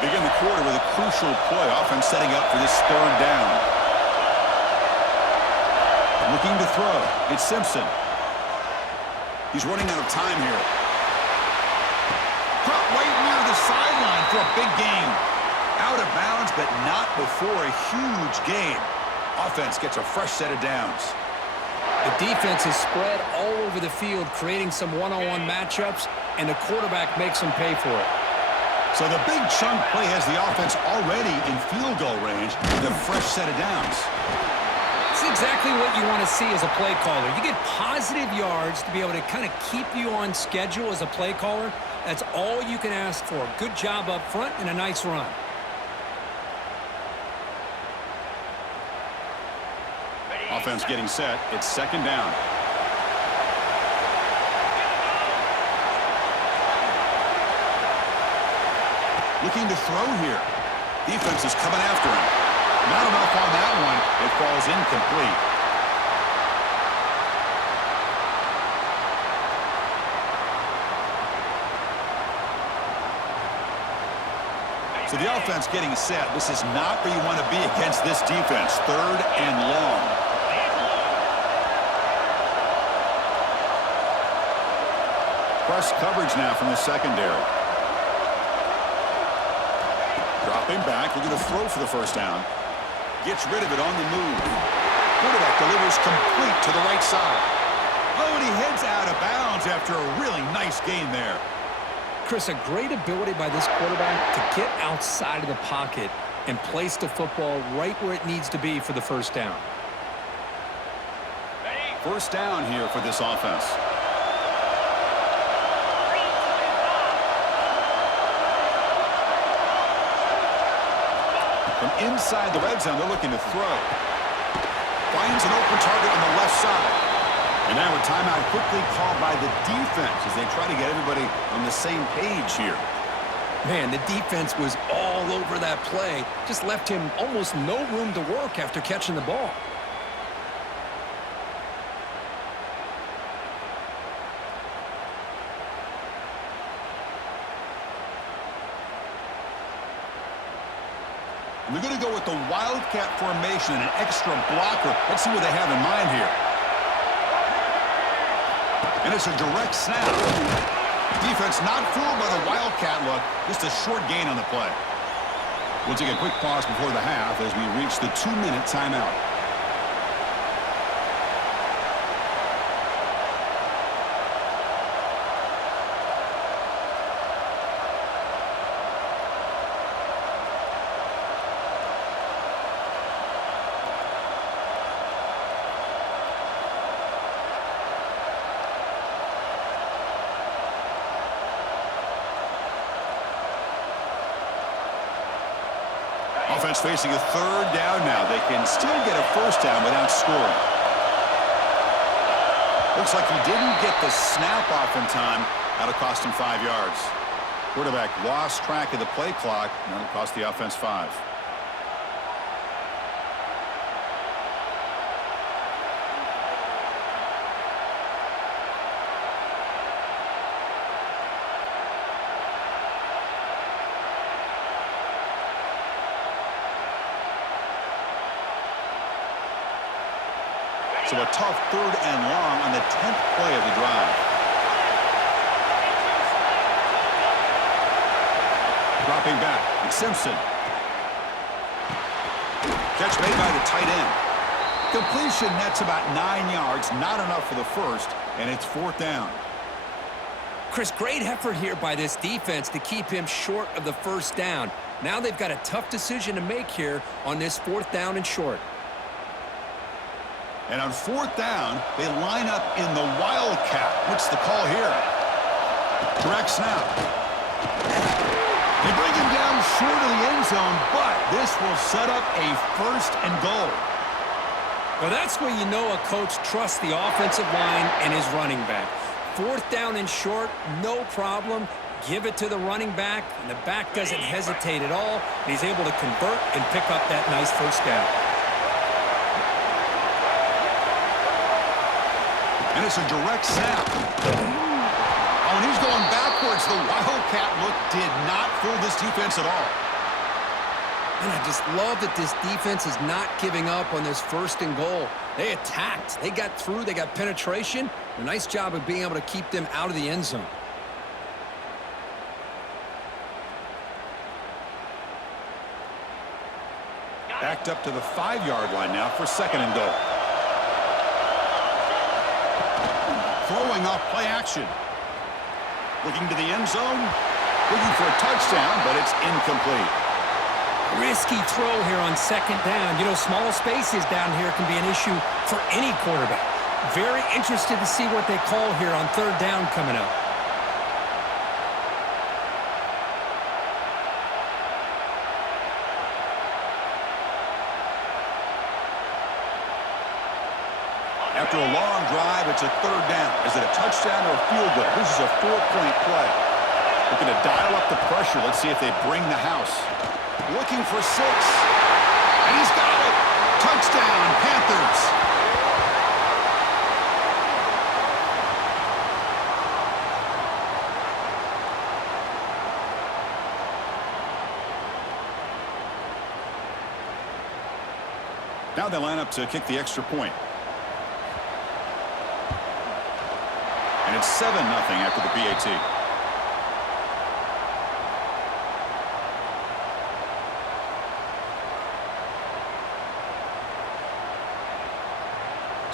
Begin the quarter with a crucial play. Offense setting up for this third down. Looking to throw. It's Simpson. He's running out of time here. Caught right near the sideline for a big gain. Out of bounds, but not before a huge gain. Offense gets a fresh set of downs. The defense is spread all over the field, creating some one-on-one matchups, and the quarterback makes them pay for it. So the big chunk play has the offense already in field goal range with a fresh set of downs. It's exactly what you want to see as a play caller. You get positive yards to be able to kind of keep you on schedule as a play caller. That's all you can ask for. Good job up front and a nice run. Offense getting set. It's second down. Looking to throw here. Defense is coming after him. Not enough on that one. It falls incomplete. So the offense getting set. This is not where you want to be against this defense. Third and long. Press coverage now from the secondary. Dropping back, looking to throw for the first down. Gets rid of it on the move. Quarterback delivers complete to the right side. Oh, and he heads out of bounds after a really nice gain there. Chris, a great ability by this quarterback to get outside of the pocket and place the football right where it needs to be for the first down. First down here for this offense. From inside the red zone, they're looking to throw. Finds an open target on the left side. And now a timeout quickly called by the defense as they try to get everybody on the same page here. Man, the defense was all over that play. Just left him almost no room to work after catching the ball. And they're going to go with the Wildcat formation and an extra blocker. Let's see what they have in mind here. And it's a direct snap. Defense not fooled by the Wildcat look. Just a short gain on the play. We'll take a quick pause before the half as we reach the 2-minute timeout. Offense facing a third down now. They can still get a first down without scoring. Looks like he didn't get the snap off in time. That'll cost him 5 yards. Quarterback lost track of the play clock. That'll cost the offense 5. So a tough third and long on the 10th play of the drive. Dropping back, it's Simpson. Catch made by the tight end. Completion nets about 9 yards, not enough for the first, and it's fourth down. Chris, great effort here by this defense to keep him short of the first down. Now they've got a tough decision to make here on this fourth down and short. And on fourth down, they line up in the Wildcat. What's the call here? Direct snap. They bring him down short of the end zone, but this will set up a first and goal. Well, that's where you know a coach trusts the offensive line and his running back. Fourth down and short, no problem. Give it to the running back, and the back doesn't hesitate at all. He's able to convert and pick up that nice first down. And it's a direct snap. Oh, and he's going backwards. The Wildcat look did not fool this defense at all. And I just love that this defense is not giving up on this 1st and goal. They attacked. They got through. They got penetration. A nice job of being able to keep them out of the end zone. Backed up to the 5-yard line now for 2nd and goal. Throwing off play action. Looking to the end zone. Looking for a touchdown, but it's incomplete. Risky throw here on 2nd down. You know, small spaces down here can be an issue for any quarterback. Very interested to see what they call here on 3rd down coming up. After a long drive, it's a 3rd down. Is it a touchdown or a field goal? This is a 4-point play. Looking to dial up the pressure. Let's see if they bring the house. Looking for 6. And he's got it. Touchdown, Panthers. Now they line up to kick the extra point. And it's 7-0 after the PAT.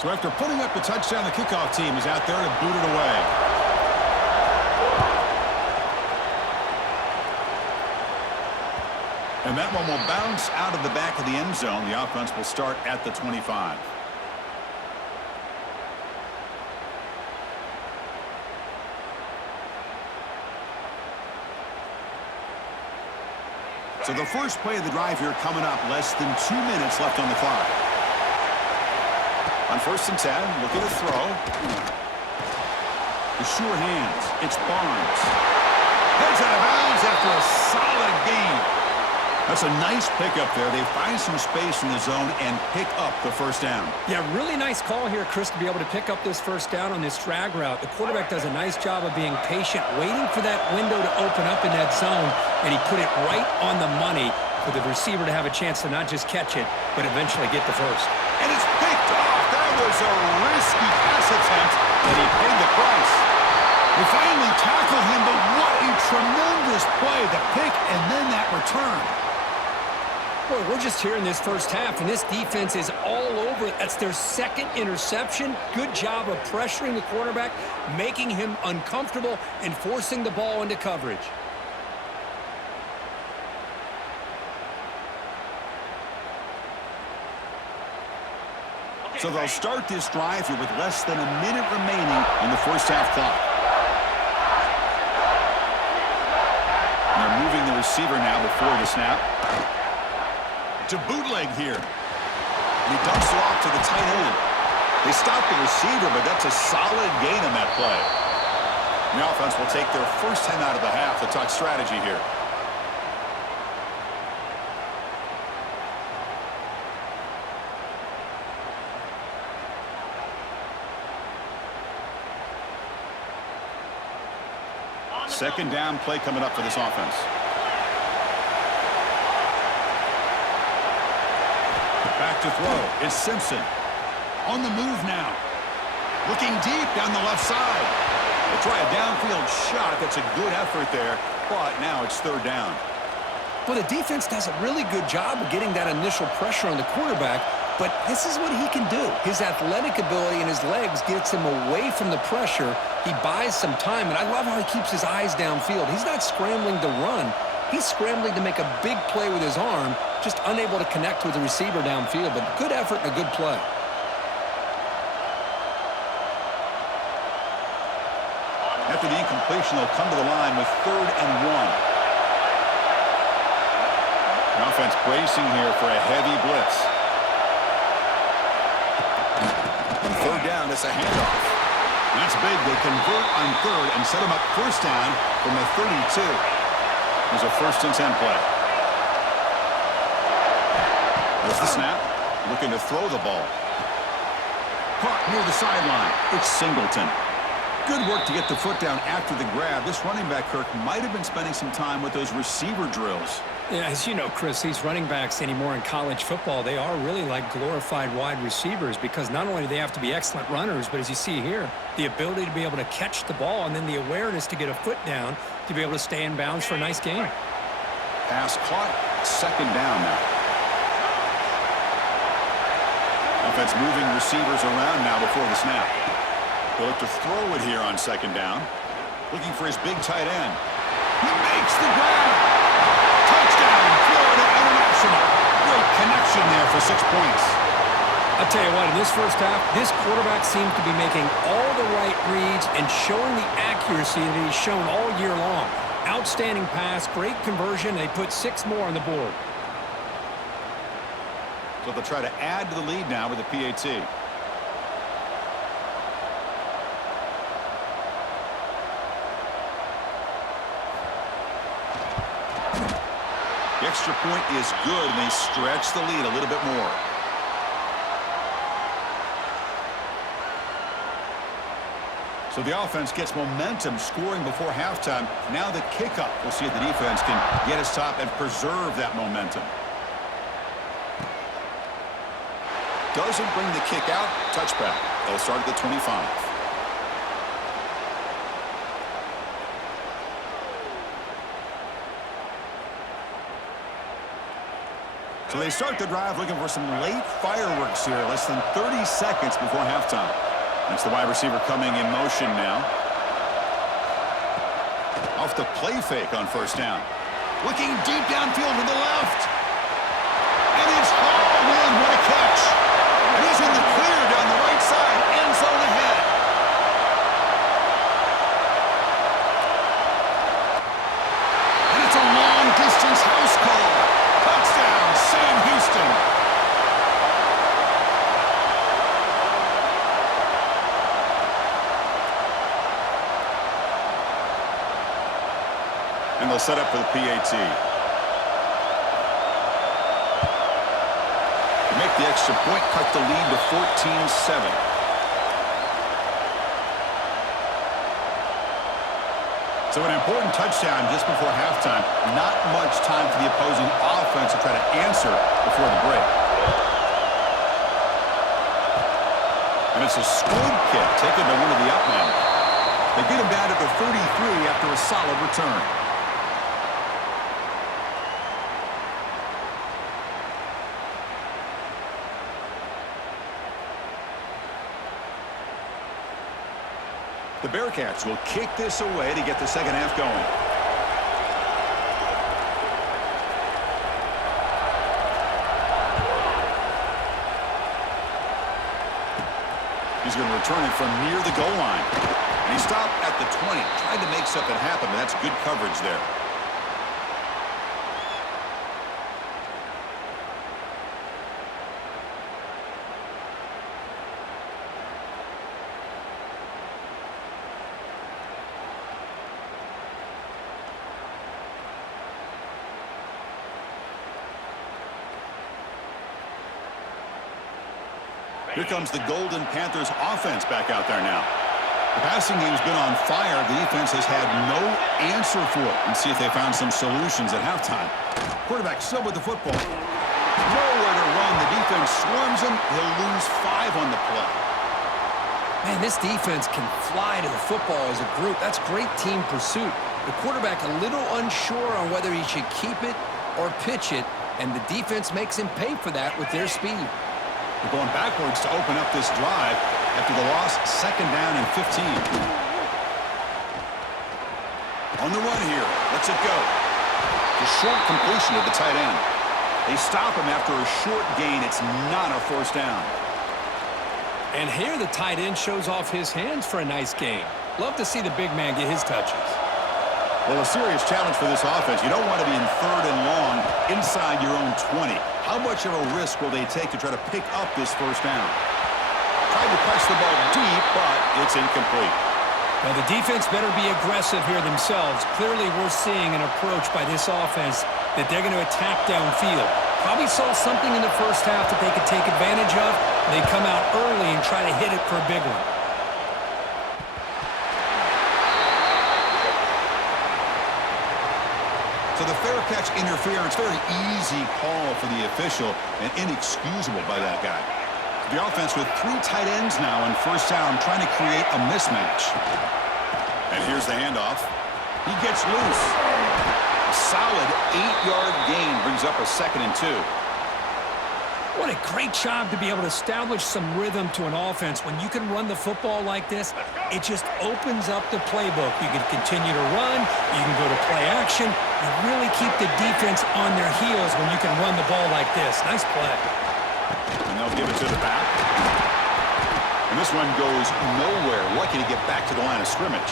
So after putting up the touchdown, the kickoff team is out there to boot it away. And that one will bounce out of the back of the end zone. The offense will start at the 25. So the first play of the drive here coming up, less than 2 minutes left on the clock. On 1st and 10, looking to throw. The sure hands. It's Barnes. Heads out of bounds after a solid gain. That's a nice pickup there. They find some space in the zone and pick up the 1st down. Yeah, really nice call here, Chris, to be able to pick up this 1st down on this drag route. The quarterback does a nice job of being patient, waiting for that window to open up in that zone, and he put it right on the money for the receiver to have a chance to not just catch it, but eventually get the 1st. And it's picked off. That was a risky pass attempt, and he paid the price. They finally tackle him, but what a tremendous play. The pick and then that return. Boy, we're just here in this 1st half, and this defense is all over it. That's their 2nd interception. Good job of pressuring the quarterback, making him uncomfortable, and forcing the ball into coverage. So they'll start this drive here with less than a minute remaining in the 1st half clock. And they're moving the receiver now before the snap. To bootleg here. And he dumps it off to the tight end. They stop the receiver, but that's a solid gain on that play. The offense will take their 1st time out of the half to talk strategy here. Second down play coming up for this offense. Back to throw. It's Simpson. On the move now. Looking deep down the left side. They try a downfield shot. That's a good effort there, but now it's 3rd down. Well, the defense does a really good job of getting that initial pressure on the quarterback, but this is what he can do. His athletic ability and his legs gets him away from the pressure. He buys some time, and I love how he keeps his eyes downfield. He's not scrambling to run. He's scrambling to make a big play with his arm, just unable to connect with the receiver downfield, but good effort and a good play. After the incompletion, they'll come to the line with 3rd and 1. The offense bracing here for a heavy blitz. On 3rd down, it's a handoff. That's big. They convert on 3rd and set him up 1st down from the 32. There's a 1st and 10 play. There's the snap. Looking to throw the ball. Caught near the sideline. It's Singleton. Good work to get the foot down after the grab. This running back, Kirk, might have been spending some time with those receiver drills. Yeah, as you know, Chris, these running backs anymore in college football, they are really like glorified wide receivers because not only do they have to be excellent runners, but as you see here, the ability to be able to catch the ball and then the awareness to get a foot down to be able to stay in bounds for a nice game. Pass caught. Second down now. Offense moving receivers around now before the snap. He'll look to throw it here on second down. Looking for his big tight end. He makes the grab. Touchdown, Florida International. Great connection there for 6 points. I'll tell you what, in this first half, this quarterback seems to be making all the right reads and showing the accuracy that he's shown all year long. Outstanding pass, great conversion. They put 6 more on the board. So they'll try to add to the lead now with a PAT. The extra point is good, and they stretch the lead a little bit more. So the offense gets momentum scoring before halftime. Now the kickoff. We'll see if the defense can get us top and preserve that momentum. Doesn't bring the kick out. Touchback. They'll start at the 25. So they start the drive looking for some late fireworks here. Less than 30 seconds before halftime. That's the wide receiver coming in motion now. Off the play fake on first down. Looking deep downfield to the left. And it's hauled in. What a catch. And he's in the clear down the right side. End zone ahead. And it's a long-distance house call. Touchdown, Sam Houston. And they'll set up for the PAT. To make the extra point, cut the lead to 14-7. So an important touchdown just before halftime. Not much time for the opposing offense to try to answer before the break. And it's a squib kick taken by one of the up men. They get him down to the 33 after a solid return. The Bearcats will kick this away to get the second half going. He's going to return it from near the goal line. And he stopped at the 20. Tried to make something happen, but that's good coverage there. Here comes the Golden Panthers offense back out there now. The passing game's been on fire. The defense has had no answer for it. And see if they found some solutions at halftime. Quarterback still with the football. Nowhere to run. The defense swarms him. He'll lose 5 on the play. Man, this defense can fly to the football as a group. That's great team pursuit. The quarterback a little unsure on whether he should keep it or pitch it. And the defense makes him pay for that with their speed. They're going backwards to open up this drive after the loss. Second down and 15. On the run here. Let's it go. The short completion of the tight end. They stop him after a short gain. It's not a first down. And here the tight end shows off his hands for a nice game. Love to see the big man get his touches. Well, a serious challenge for this offense. You don't want to be in third and long inside your own 20. How much of a risk will they take to try to pick up this first down? Tried to press the ball deep, but it's incomplete. Well, the defense better be aggressive here themselves. Clearly, we're seeing an approach by this offense that they're going to attack downfield. Probably saw something in the first half that they could take advantage of. They come out early and try to hit it for a big one. So the fair catch interference, very easy call for the official and inexcusable by that guy. The offense with 3 tight ends now on first down, trying to create a mismatch. And here's the handoff. He gets loose. A solid 8-yard gain brings up a 2nd and 2. What a great job to be able to establish some rhythm to an offense. When you can run the football like this, it just opens up the playbook. You can continue to run. You can go to play action. You really keep the defense on their heels when you can run the ball like this. Nice play. And they'll give it to the back. And this one goes nowhere. Lucky to get back to the line of scrimmage.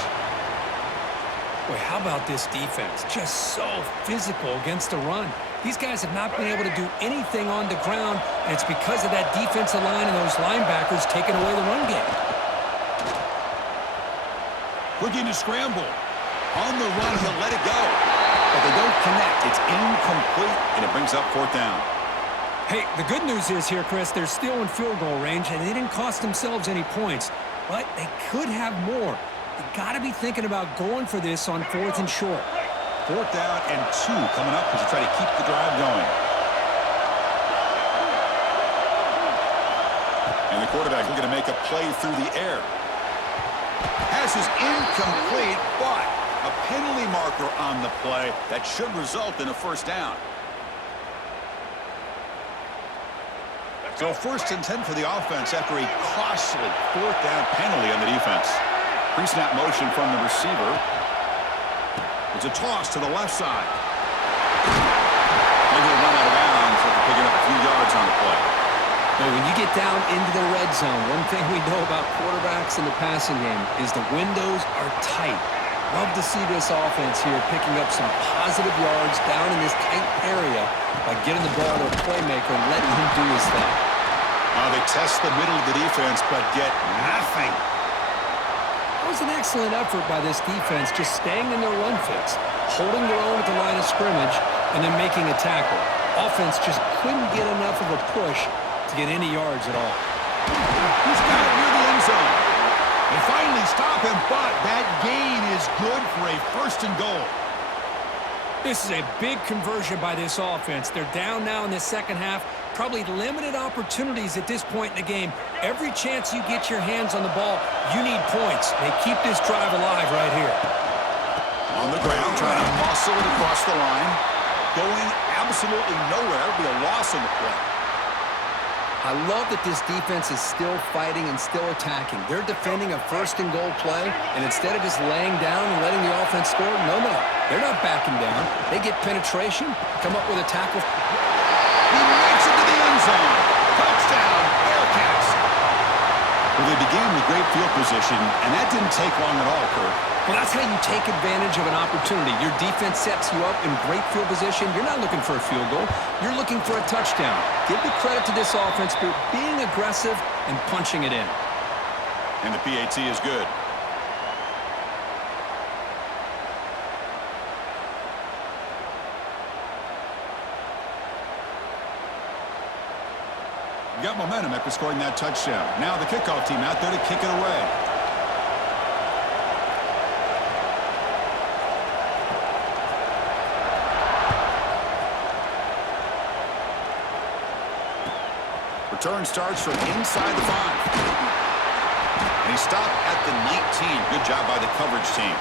Boy, how about this defense? Just so physical against the run. These guys have not been able to do anything on the ground, and it's because of that defensive line and those linebackers taking away the run game. Looking to scramble. On the run, he'll let it go. But they don't connect. It's incomplete, and it brings up 4th down. Hey, the good news is here, Chris, they're still in field goal range, and they didn't cost themselves any points, but they could have more. You got to be thinking about going for this on 4th and short. 4th down and 2 coming up as they try to keep the drive going. And the quarterback looking to make a play through the air. Pass is incomplete, but a penalty marker on the play that should result in a 1st down. So 1st and 10 for the offense after a costly 4th down penalty on the defense. Pre-snap motion from the receiver. It's a toss to the left side. Maybe a run out of bounds after picking up a few yards on the play. Well, when you get down into the red zone, one thing we know about quarterbacks in the passing game is the windows are tight. Love to see this offense here picking up some positive yards down in this tight area by getting the ball to a playmaker and letting him do his thing. They test the middle of the defense, but get nothing. It was an excellent effort by this defense, just staying in their run fits, holding their own at the line of scrimmage, and then making a tackle. Offense just couldn't get enough of a push to get any yards at all. He's got it near the end zone. They finally stop him, but that gain is good for a 1st and goal. This is a big conversion by this offense. They're down now in the second half. Probably limited opportunities at this point in the game. Every chance you get your hands on the ball, you need points. They keep this drive alive right here. On the ground, trying to muscle it across the line. Going absolutely nowhere. It'll be a loss on the play. I love that this defense is still fighting and still attacking. They're defending a 1st and goal play, and instead of just laying down and letting the offense score, no. They're not backing down. They get penetration, come up with a tackle. He makes it to the end zone. Touchdown, Bearcats. Well, they began with great field position, and that didn't take long at all, Kurt. Well, that's how you take advantage of an opportunity. Your defense sets you up in great field position. You're not looking for a field goal. You're looking for a touchdown. Give the credit to this offense for being aggressive and punching it in. And the PAT is good. Got momentum after scoring that touchdown. Now the kickoff team out there to kick it away. Return starts from inside the 5. And he stopped at the 19. Good job by the coverage team.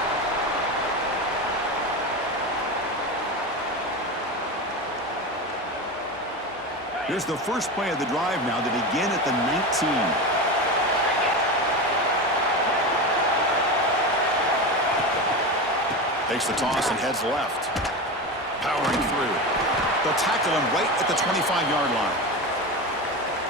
Here's the first play of the drive now to begin at the 19. Takes the toss and heads left. Powering through. They'll tackle him right at the 25-yard line.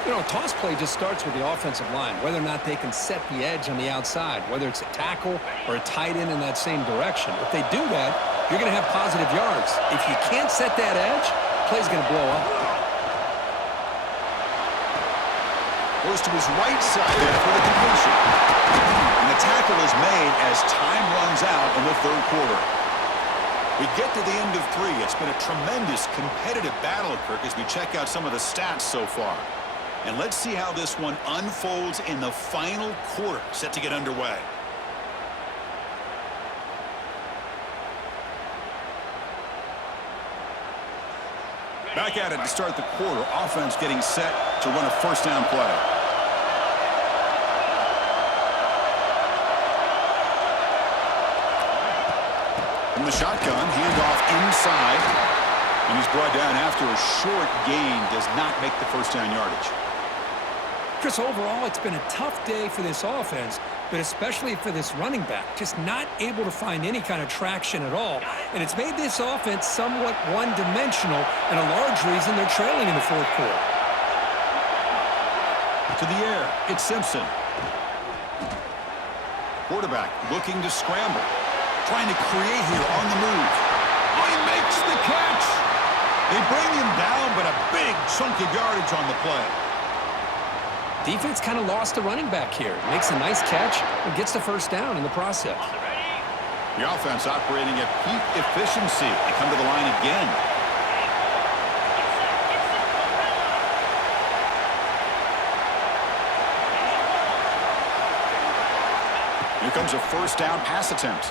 You know, a toss play just starts with the offensive line, whether or not they can set the edge on the outside, whether it's a tackle or a tight end in that same direction. If they do that, you're going to have positive yards. If you can't set that edge, play's going to blow up. Goes to his right side there for the completion. And the tackle is made as time runs out in the third quarter. We get to the end of 3. It's been a tremendous competitive battle, Kirk, as we check out some of the stats so far. And let's see how this one unfolds in the final quarter, set to get underway. Back at it to start the quarter. Offense getting set to run a first down play. From the shotgun, handoff inside. And he's brought down after a short gain. Does not make the first down yardage. Chris, overall, it's been a tough day for this offense, but especially for this running back. Just not able to find any kind of traction at all. And it's made this offense somewhat one-dimensional, and a large reason they're trailing in the fourth quarter. To the air, it's Simpson. Quarterback looking to scramble. Trying to create here on the move. Oh, he makes the catch. They bring him down, but a big chunk of yardage on the play. Defense kind of lost the running back here. Makes a nice catch and gets the first down in the process. The offense operating at peak efficiency. They come to the line again. Here comes a first down pass attempt.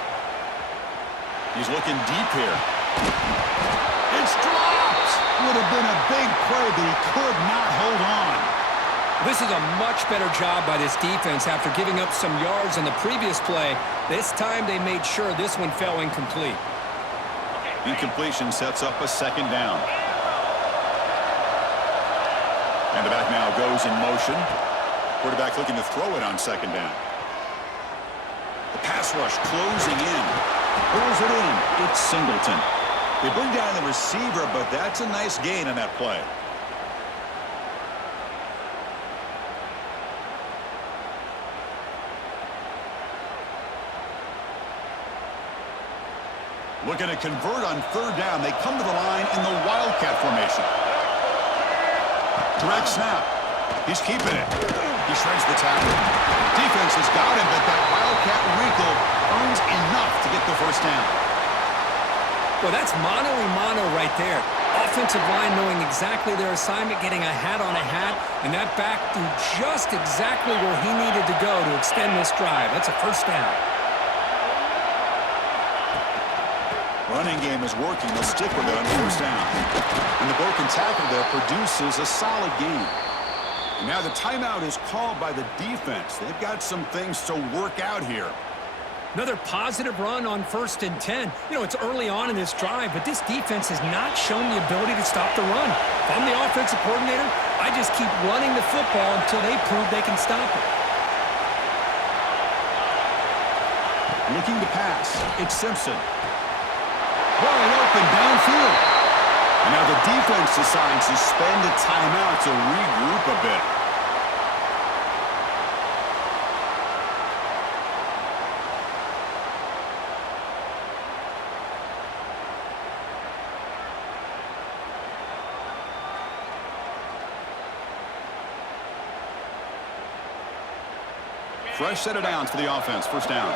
He's looking deep here. It's dropped. Would have been a big play, but he could not hold on. This is a much better job by this defense after giving up some yards on the previous play. This time they made sure this one fell incomplete. Incompletion sets up a second down. And the back now goes in motion. Quarterback looking to throw it on second down. The pass rush closing in. Pulls it in. It's Singleton. They bring down the receiver, but that's a nice gain on that play. Looking to convert on third down. They come to the line in the Wildcat formation. Direct snap. He's keeping it. He shreds the tackle. Defense has got him, but that Wildcat wrinkle earns enough to get the first down. Well, that's mano-a-mano right there. Offensive line knowing exactly their assignment, getting a hat on a hat, and that back threw just exactly where he needed to go to extend this drive. That's a first down. Running game is working. They'll stick with it on first down. And the broken tackle there produces a solid gain. And now the timeout is called by the defense. They've got some things to work out here. Another positive run on 1st and 10. You know, it's early on in this drive, but this defense has not shown the ability to stop the run. If I'm the offensive coordinator, I just keep running the football until they prove they can stop it. Looking to pass. It's Simpson. Wide open downfield. And now the defense decides to spend a timeout to regroup a bit. Fresh set of downs for the offense. First down.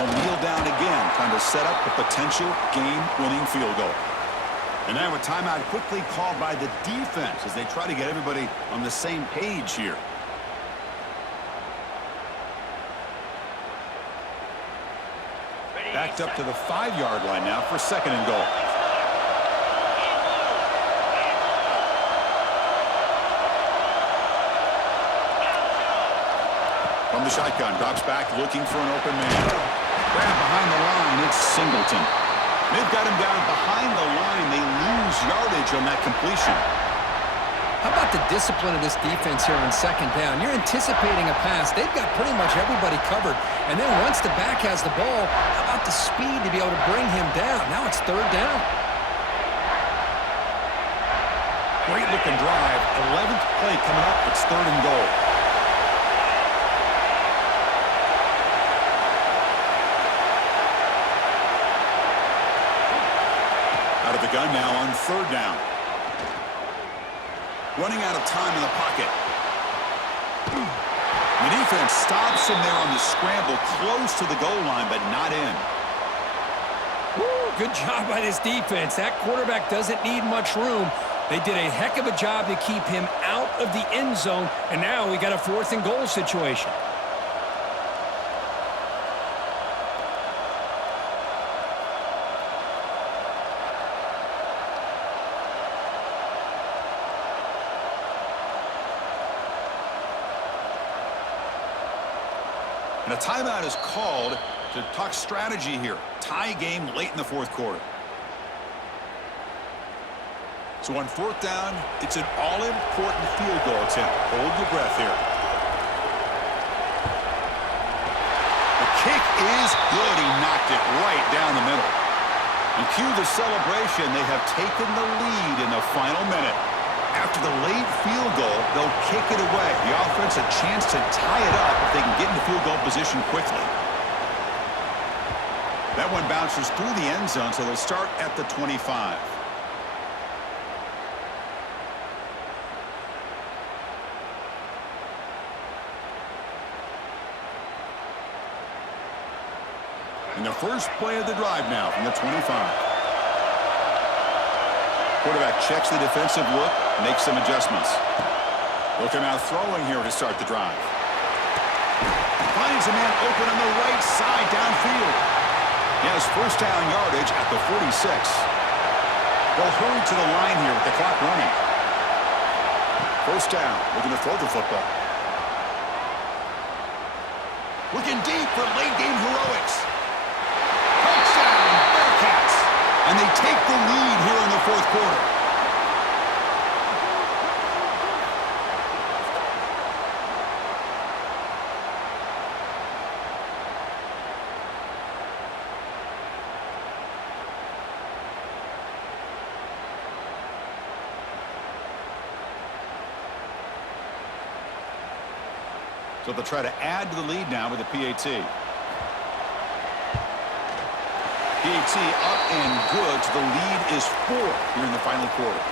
Kneel down again, trying to set up a potential game-winning field goal. And now a timeout quickly called by the defense as they try to get everybody on the same page here. Backed up to the 5-yard line now for second and goal. From the shotgun, drops back looking for an open man. Grab behind the line, it's Singleton. They've got him down behind the line. They lose yardage on that completion. How about the discipline of this defense here on second down? You're anticipating a pass. They've got pretty much everybody covered. And then once the back has the ball, how about the speed to be able to bring him down? Now it's third down. Great looking drive. 11th play coming up. It's third and goal. Out of the gun now on third down. Running out of time in the pocket. The defense stops him there on the scramble, close to the goal line, but not in. Woo, good job by this defense. That quarterback doesn't need much room. They did a heck of a job to keep him out of the end zone, and now we got a 4th and goal situation. And a timeout is called to talk strategy here. Tie game late in the fourth quarter. So on fourth down, it's an all-important field goal attempt. Hold your breath here. The kick is good. He knocked it right down the middle. And cue the celebration. They have taken the lead in the final minute. After the late field goal, they'll kick it away. The offense a chance to tie it up if they can get into field goal position quickly. That one bounces through the end zone, so they'll start at the 25. And the first play of the drive now from the 25. Quarterback checks the defensive look, makes some adjustments. Looking out throwing here to start the drive. Finds a man open on the right side downfield. He has first down yardage at the 46. They'll hurry to the line here with the clock running. First down, looking to throw the football. Looking deep for late game heroics. Touchdown, Bearcats. And they take the lead here in the fourth quarter. So they'll try to add to the lead now with a PAT. PAT up and good. So the lead is 4 here in the final quarter.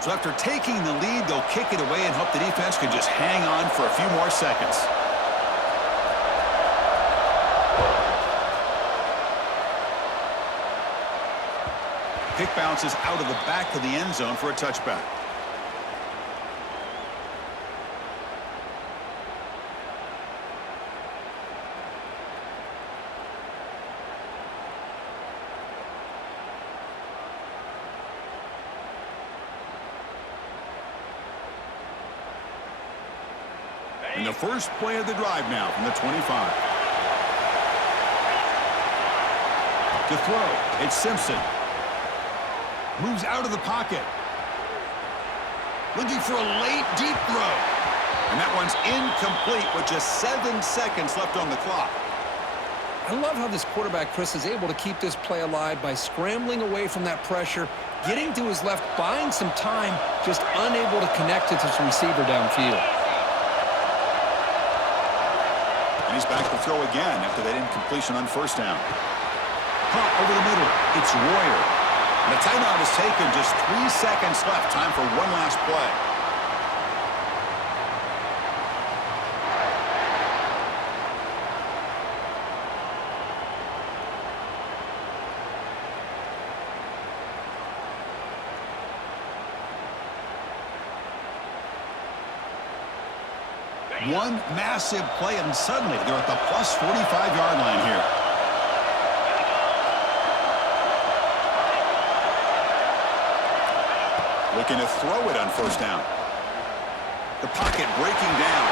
So after taking the lead, they'll kick it away and hope the defense can just hang on for a few more seconds. Kick bounces out of the back of the end zone for a touchback. And the first play of the drive now from the 25. To throw, it's Simpson. Moves out of the pocket. Looking for a late, deep throw. And that one's incomplete with just 7 seconds left on the clock. I love how this quarterback, Chris, is able to keep this play alive by scrambling away from that pressure, getting to his left, buying some time, just unable to connect to his receiver downfield. And he's back to throw again after that incompletion on first down. Pop over the middle. It's Royer. And the timeout is taken. Just 3 seconds left. Time for one last play. One massive play, and suddenly they're at the plus 45-yard line here. Looking to throw it on first down. The pocket breaking down.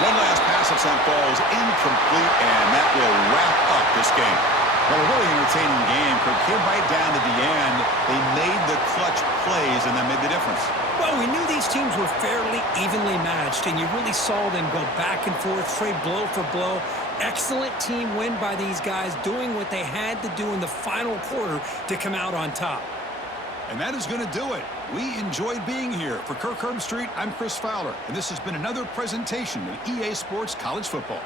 One last pass attempt falls incomplete, and that will wrap up this game. Well, a really entertaining game. Came right down to the end. They made the clutch plays, and that made the difference. Well, we knew these teams were fairly evenly matched, and you really saw them go back and forth, trade blow for blow. Excellent team win by these guys, doing what they had to do in the final quarter to come out on top. And that is going to do it. We enjoyed being here. For Kirk Herbstreit, I'm Chris Fowler, and this has been another presentation of EA Sports College Football.